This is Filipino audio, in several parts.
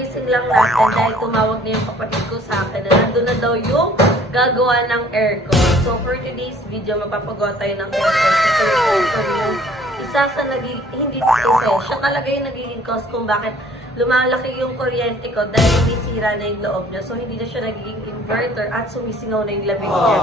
kakagising lang natin dahil tumawag na yung kapatid ko sa akin na nandun na daw yung gagawa ng aircon. So, for today's video, mapapagawa tayo ng aircon. Kasi yung aircon yung isa sa hindi siya talaga yung nagiging cause kung bakit lumalaki yung kuryente ko dahil hindi sira na yung loob niya. So, hindi na siya nagiging inverter at sumisingaw na yung lamig niya.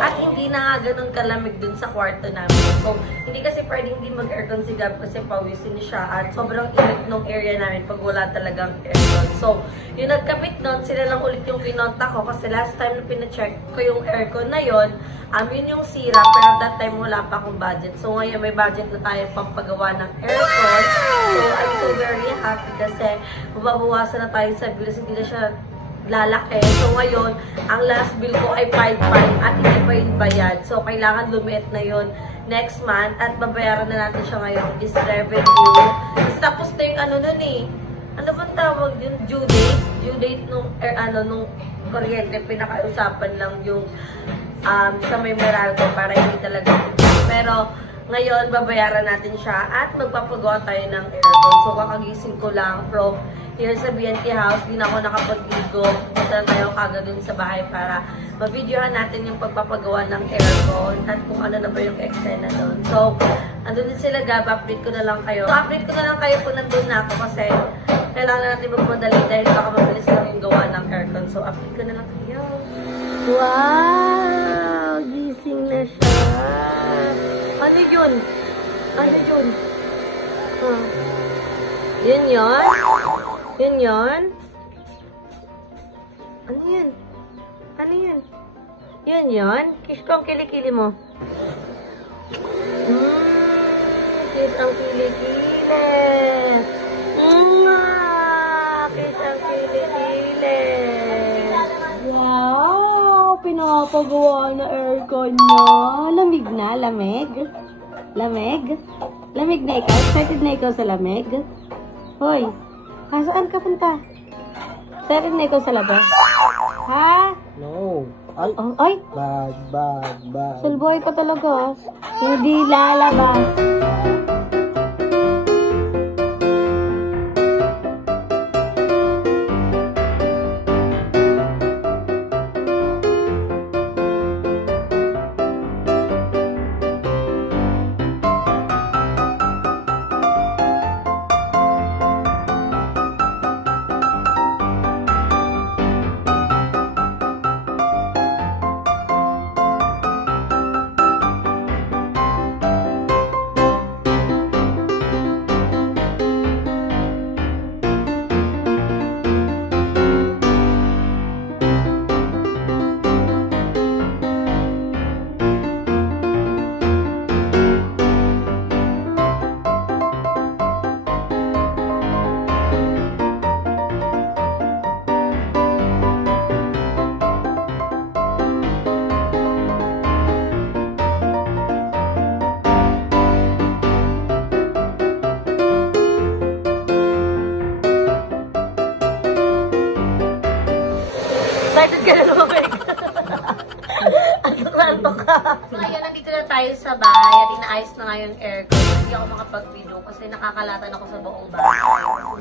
At hindi na nga ganun kalamig dun sa kwarto namin. So, hindi kasi pwedeng hindi mag-aircon si Gab kasi pawisin siya at sobrang init nung area namin pag wala talagang aircon. So, yung nagkabit nun, sila lang ulit yung kinonta ko kasi last time na pina-check ko yung aircon na yon, yun yung sira, pero at that time wala pa akong budget. So, ngayon may budget na tayo pampagawa ng aircon. So, I'm so very happy kasi mababawasan na tayo sa bills, hindi na siya lalaki. So, ngayon, ang last bill ko ay 5.5 at hindi pa yung bayad. So, kailangan lumiit na yun next month at babayaran na natin siya ngayon is revenue. Tapos na yung ano nun eh. Ano bang tawag yun? Due date? Due date nung, nung kuryente. Pinakausapan lang yung sa may Meralco para hindi talaga. Pero, ngayon, babayaran natin siya at magpapagawa tayo ng aircon. So, kakagising ko lang from here sa BNT House. Di na ako nakapag-ligo. Punta tayo kagad dun sa bahay para ma-videohan natin yung pagpapagawa ng aircon at kung ano na ba yung eksena doon. So, andun din sila, Gab. Update ko na lang kayo. So, update ko na lang kayo kung nandun na ako kasi kailangan natin magmadali dahil baka mabilis lang yung gawa ng aircon. So, update ko na lang kayo. Wow! Gising na siya. Ano yun? Ano yun? Yun yun? Yun yun? Ano yun? Ano yun? Yun yun? Kiss ko ang kilikili mo. Kiss ang kilikili. Kiss ang kilikili. Wow! Pinapagawa na aircon niya. Lamig na? Lamig? Lamig? Lamig na ikaw? Excited na ikaw sa lamig? Hoy! Saan ka punta? Excited na ikaw sa labas? Ha? No. Ay! Ay! Bag. Salboy pa talaga. Hindi lalabas. Excited ka na lumamig. Antok ka. So, ayan, nandito na tayo sa bahay at inaayos na nga yung aircon. Hindi ako makapag-video kasi nakakalatan ako sa buong bahay.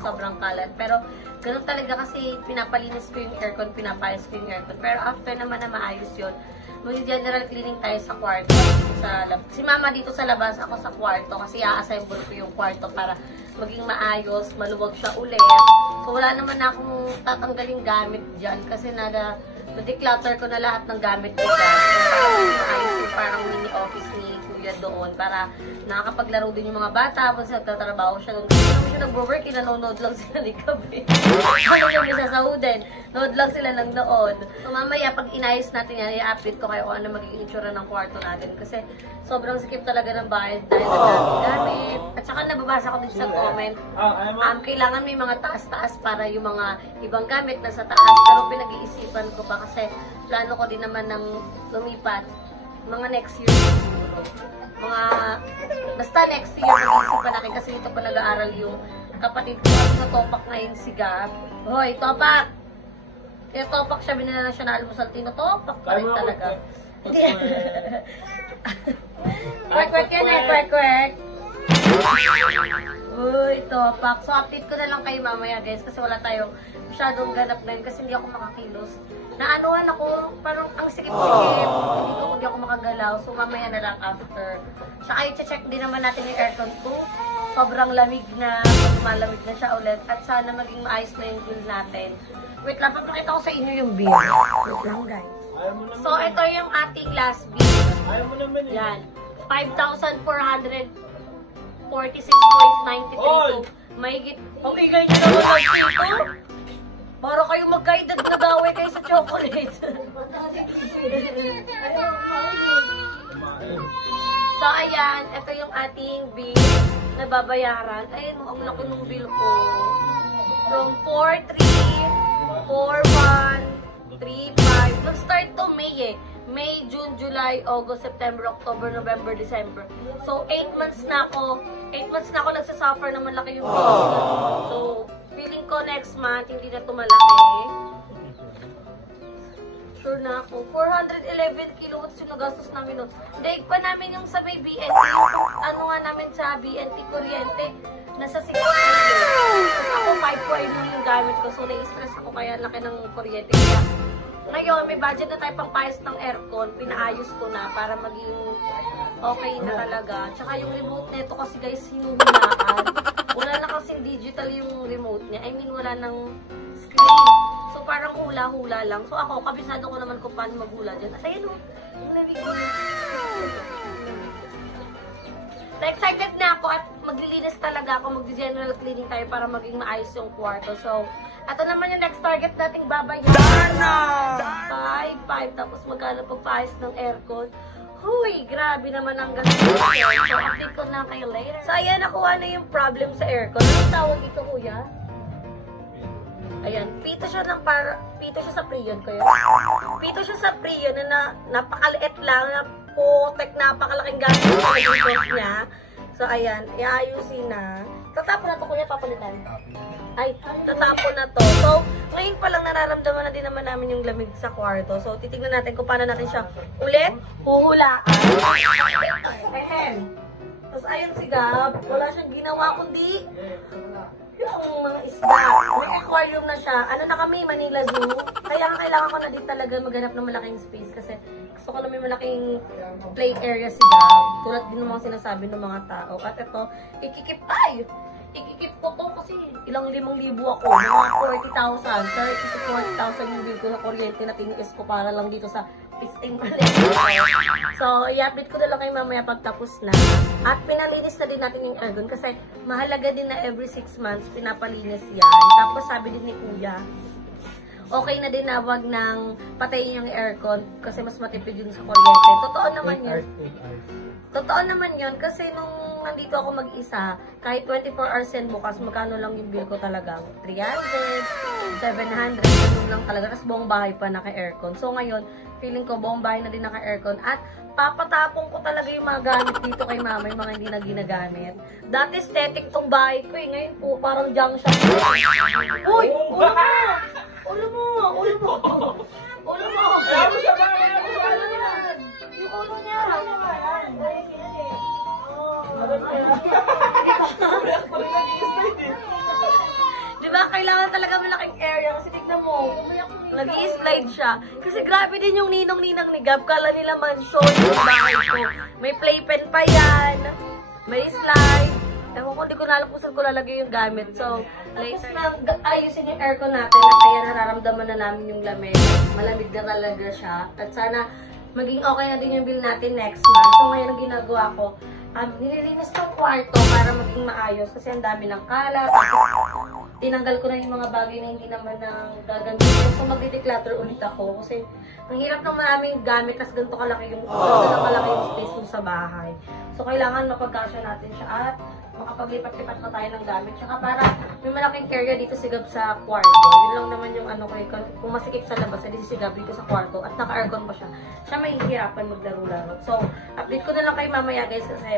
Sobrang kalat. Pero, ganun talaga kasi pinapalinis ko yung aircon, pinapayos ko yung aircon. Pero after naman na maayos yun, mag-general cleaning tayo sa kwarto. Si Mama dito sa labas, ako sa kwarto kasi i-assemble ko yung kwarto para maging maayos, maluwag siya ulit. So, wala naman na akong tatanggaling gamit dyan kasi na-declutter ko na lahat ng gamit ko dyan. So, maayos yung parang mini office ni Kuya doon para nakakapaglaro din yung mga bata habang nagtatrabaho siya doon. Kasi naman siya nag-work, nanonood lang sila ni Gabi. Ano yung isasahudin? Nood lang sila ng nood. So, mamaya, pag inayos natin yan, i-update ko kayo kung ano magiging itsura ng kwarto natin. Kasi sobrang skip talaga ng bahay dahil nagdaming gamit. At saka nababasa ko din sa comment, kailangan may mga taas-taas para yung mga ibang gamit nasa taas. Pero pinag-iisipan ko pa kasi plano ko din naman ng lumipat mga next year siguro. Basta next year, mag-iisipan natin kasi dito pa nag-aaral yung kapatid ko. Natopak ngayon si Gab. Hoy, topak! Kaya topak siya, binila na siya na almusal. Tinatopak pa rin talaga. Hindi. Kwek-kwek yan eh, kwek-kwek. Uy, topak. So, update ko na lang kayo mamaya, guys, kasi wala tayong masyadong ganap ngayon kasi hindi ako makakilos. Naanuhan ako, parang ang sikip-sikip. Hindi ako makagalaw. So, mamaya na lang after. Tsaka i-check din naman natin yung aircon ko. Sobrang lamig na, malamig na siya ulit. At sana maging maayos na yung bill natin. Wait lang, papakita ko sa inyo yung bill. Wait lang, guys. So, ito yung ating last bill. Yan. 5,446.93. So, mahigit. Pamigay niyo naman dito. Para kayo magkaedad na gawin kayo sa chocolate. So, ayan. Ito yung ating bill na babayaran. Ayun, ang laki ng bill ko. From 4,341,35. Nag-start to May eh. May, June, July, August, September, October, November, December. So, 8 months na ako. 8 months na ako nagsasuffer na malaki yung bill. So, feeling ko next month, hindi na ito malaki. Sure na ako. 411 kilowatts yung nagastos namin nun. Daig pa namin yung sa may BNT. Ano nga namin sa BNT kuryente. Nasa 6 Tapos ako 5 yung gamit ko. So, nai-stress ako kaya laki ng kuryente. Kaya, ngayon, may budget na tayo pang paayos ng aircon. Pinaayos ko na para maging okay na talaga. Tsaka yung remote nito kasi guys, hinuhulaan. Wala na kasing digital yung remote niya. I mean, wala nang screen. So, parang hula-hula lang. So, ako, kabisado ko naman kung paano maghula dyan. At ayun o, yung lamig ko. So, excited na ako at maglilinis talaga ako. Mag-general cleaning tayo para maging maayos yung kwarto. So, ito naman yung next target nating babayaran. 5. Tapos magkano pagpaayos ng aircon. Huy, grabe naman ang gastos. So, update ko na kayo later. So, ayan, nakuha na yung problem sa aircon. Anong tawag ito, kuya? Ayan, pito siya sa Prion ko yun. Pito siya sa Prion na napakaliit lang, na putek, napakalaking gastos na yung cost niya. So, ayan, iayusin na. Tatapon na to, kuya, papalitan. Ay, tatapon na to. So, ngayon pa lang nararamdaman na din naman namin yung lamig sa kwarto. So, titignan natin kung paano natin siya ulit huhulaan. Ahem. Tapos, ayun si Gab. Wala siyang ginawa kundi yung mga isda. May aquarium na siya. Ano na kami, Manila Zoo. Kaya kailangan ko na din talaga maghanap ng malaking space kasi gusto ko na may malaking play area si Gab. Tulad din ng mga sinasabi ng mga tao. At ito, ikikip tayo. Ikikip ko to kasi ilang 5,000 ako. Mga 40,000. 30 to 40,000 yung bill ko sa kuryente na tiniis ko para lang dito sa pisting mali. So, i-update ko na lang kayo mamaya pagtapos na. At pinalinis na din natin yung aircon kasi mahalaga din na every 6 months pinapalinis yan. Tapos sabi din ni Kuya, okay na din na wag nang patayin yung aircon kasi mas matipid yun sa kuryente. Totoo naman yun. Totoo naman yun kasi nung nandito ako mag-isa, kahit 24 hours yan bukas, magkano lang yung bill ko talaga? 300, 700, ganun lang talaga. Tapos buong bahay pa naka-aircon. So ngayon, feeling ko buong bahay na din naka-aircon. At papatapong ko talaga yung mga gamit dito kay mama, yung mga hindi na ginagamit. Dati aesthetic tong bahay ko eh. Ngayon po, parang junk shop. Uy! Ulo mo! Ulo mo! Ulo mo! Ulo mo! Yung ulo niya! Diba, kailangan talaga malaking area kasi tignan mo, nag-i-slide siya. Kasi grabe din yung ninong-ninang ni Gab. Kala nila mansion yung bahay ko. May playpen pa yan. May slide. Ewan ko, hindi ko na alam kung saan ko lalagay yung gamit. So, later na ayusin yung aircon natin. At kaya nararamdaman na namin yung lamig. Malamig na talaga siya. At sana maging okay na din yung bill natin next month. So, ngayon ang ginagawa ko, nililinis ng kwarto para maging maayos kasi ang dami ng kalat. Tinanggal ko na yung mga bagay na hindi naman na gagamitin. So, mag-declutter ulit ako kasi ang hirap ng maraming gamit kasi ganito kalaki yung space mo sa bahay. So, kailangan mapagkasya natin siya at makapaglipat-lipat pa tayo ng gamit. Tsaka para may malaking area dito sigab sa kwarto. Yun lang naman yung ano ko, kung masikip sa labas, hindi sigab dito sa kwarto at naka-aircon pa siya. Siya may hihirapan maglaro-laro. So, update ko na lang kay mamaya guys kasi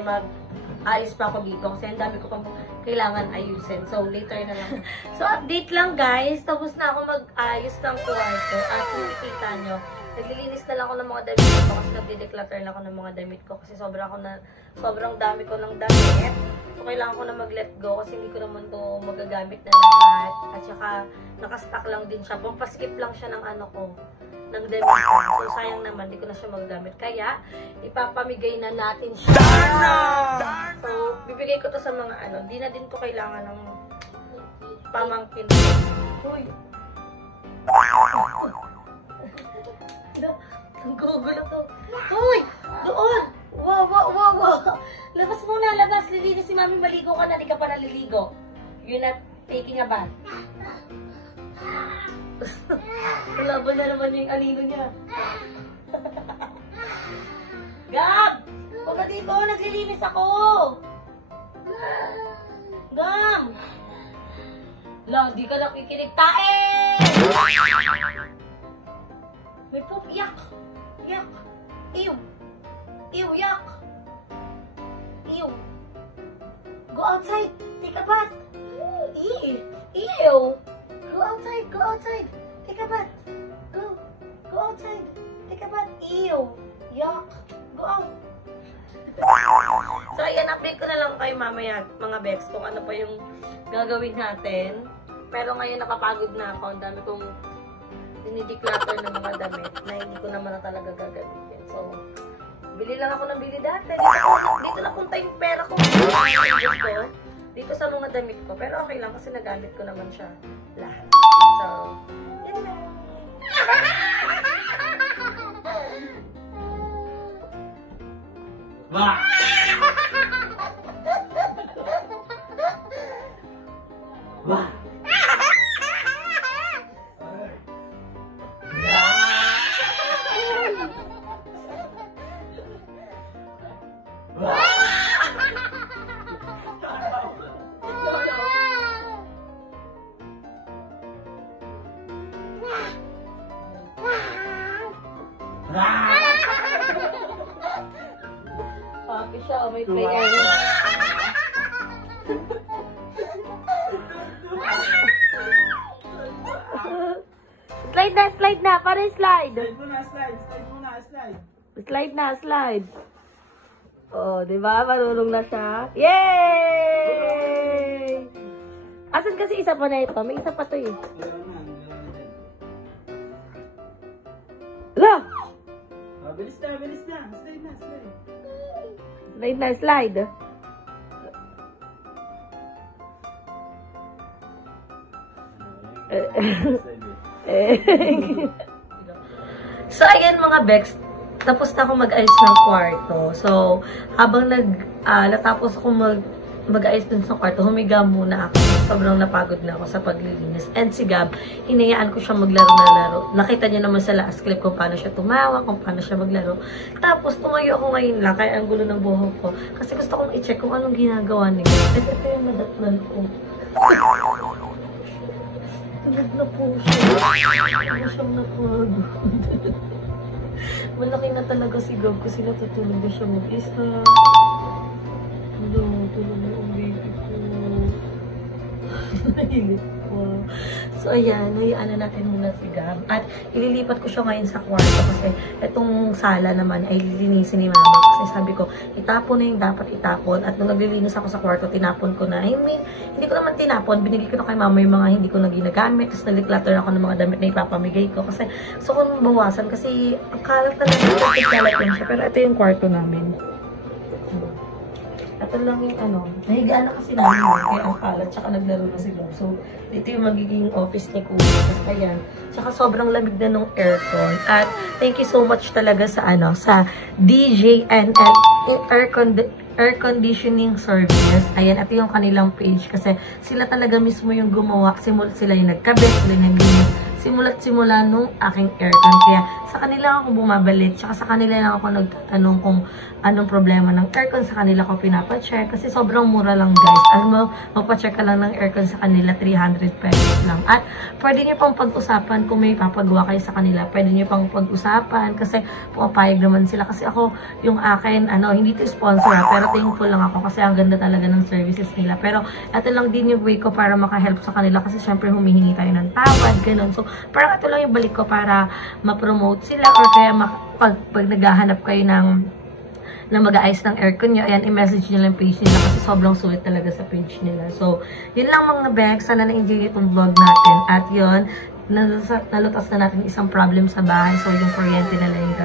ayos pa ako dito kasi ang dami ko pang kailangan ayusin. So, later na lang. So, update lang guys. Tapos na ako mag-ayos ng kwarto at nakikita nyo, naglilinis na lang ako ng mga damit ko kasi nagde-declutter na ako ng mga damit ko kasi sobrang dami ko ng damit. So, kailangan ko na mag-let go kasi hindi ko naman to magagamit na lahat. At saka, nakastock lang din siya. Pampaskip lang siya ng ano ko, ng damit ko. So, sayang naman, hindi ko na siya magagamit. Kaya, ipapamigay na natin siya. So, bibigay ko to sa mga ano. Di na din to kailangan ng pamangkin. Uy! Ang gugulo to. Uy! Doon! Wow, wow, wow, wow! Labas muna, labas. Lilinis si Mami. Maligo ka na. Di ka pa naliligo. You're not taking a bath. Laban na naman yung alino niya. Gab! Huwag ka dito. Naglilinis ako. Gam! La, di ka nakikinig. Tae! May poop. Yak! Yak! Ew! Ew! Yak! Ew! Go outside! Take a bath! Ew! Ew! Go outside! Go outside! Take a bath! Go! Go outside! Take a bath! Ew! Yak! Go out! So, ayan, update ko na lang kayo mamaya, mga Bex, kung ano pa yung gagawin natin. Pero ngayon nakapagod na ako. Ang dami kong dinideclutter ng mga damit na hindi ko naman na talaga gagamitin. So, bili lang ako ng bili dati. Dito napunta yung pera ko. Dito sa mga damit ko. Pero okay lang kasi nagamit ko naman siya lahat. So, yan na. Wah! Wah! Papi siya, may player. Slide na, para slide. Slide muna, slide. Slide muna, slide. Slide na, slide. Oh, di ba? Marunong na siya. Yay! Asan kasi isa pa na ito? May isa pa to eh. Ala! Oh, bilis na, bilis na. Slide na, slide. Slide na, slide. So, ayan mga Bex, tapos na ako mag-ayos ng kwarto. So, habang natapos ako mag-ayos dun sa kwarto, humiga muna ako. Sobrang napagod na ako sa paglilinis. And si Gab, hinayaan ko siya maglaro na laro. Nakita niya naman sa last clip kung paano siya tumawa, kung paano siya maglaro. Tapos, tumayo ako ngayon lang, kaya ang gulo ng buhok ko. Kasi gusto kong i-check kung anong ginagawa ni Gab. At ito yung nadatnan ko. Tulad na po siya. Ano siyang napagod. Malaki na talaga si Gab kasi natutulog na siya mag-isa. Hello, tulog na ang baby ko. Nahilit ko. So, ayan, hayaan na natin muna si Gab. At ililipat ko siya ngayon sa kwarto kasi itong sala naman ay lilinisin ni Mama. Kasi sabi ko, itapon na yung dapat itapon. At nung naglilinis ako sa kwarto, tinapon ko na. I mean, hindi ko naman tinapon. Binigay ko na kay Mama yung mga hindi ko na ginagamit. Tapos nag-declutter ako ng mga damit na ipapamigay ko. Kasi gusto ko bawasan kasi ang kalat na lang siya. Pero ito yung kwarto namin. Ito lang yung ano, nahigaan na kasi namin kaya ang kalat, tsaka naglaro na sila. So, dito yung magiging office ni Kuya. Ayan. Tsaka sobrang lamig na ng aircon. At thank you so much talaga sa ano, sa DJNL Air Conditioning Service. Ayan, ito yung kanilang page kasi sila talaga mismo yung gumawa. Sila yung nagkabit, sila yung naglinis. Simula't simula nung aking aircon. Kaya sa kanila ako bumabalik. Tsaka sa kanila lang ako nagtatanong kung anong problema ng aircon. Sa kanila ko pinapacheck. Kasi sobrang mura lang guys. Alam mo, magpacheck ka lang ng aircon sa kanila, 300 pesos lang. At pwede nyo pang pag-usapan kung may papagawa kayo sa kanila. Pwede nyo pang pag-usapan kasi pumapayag naman sila. Kasi ako, yung akin, hindi to sponsor pero thankful lang ako kasi ang ganda talaga ng services nila. Pero ito lang din yung way ko para makahelp sa kanila kasi syempre humihingi tayo ng tawad, ganun. So, parang ito lang yung balik ko para ma-promote sila or kaya pag naghahanap kayo ng mag-aayos ng aircon nyo, ayan, i-message nyo lang page nila kasi sobrang sulit talaga sa page nila. So, yun lang mga Bex. Sana na-enjoy itong vlog natin. At yun, nalutas na natin isang problem sa bahay. So, yung kuryente na lang yung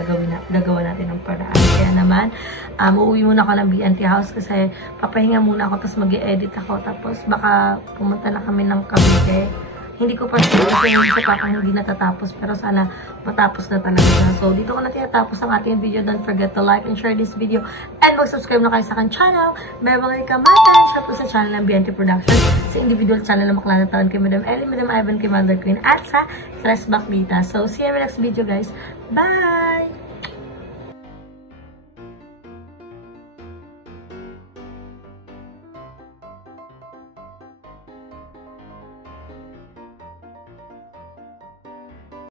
gagawa natin ng paraan. Kaya naman, uuwi muna ako ng BNT house kasi papahinga muna ako tapos mag-i-edit ako. Tapos, baka pumunta na kami ng Cavite. Hindi ko pa sure kasi yung isa parang hindi natatapos. Pero sana matapos na talaga. So, dito ko na tinatapos ang ating video. Don't forget to like and share this video. And mag-subscribe na kayo sa aking channel. May mga kamatan. Share po sa channel ng BNT Production. Sa individual channel ng Makla na Taon kay Madam Ellie, Madam Ivan, kay Mother Queen. At sa Flashback Dita. So, see you in the next video guys. Bye!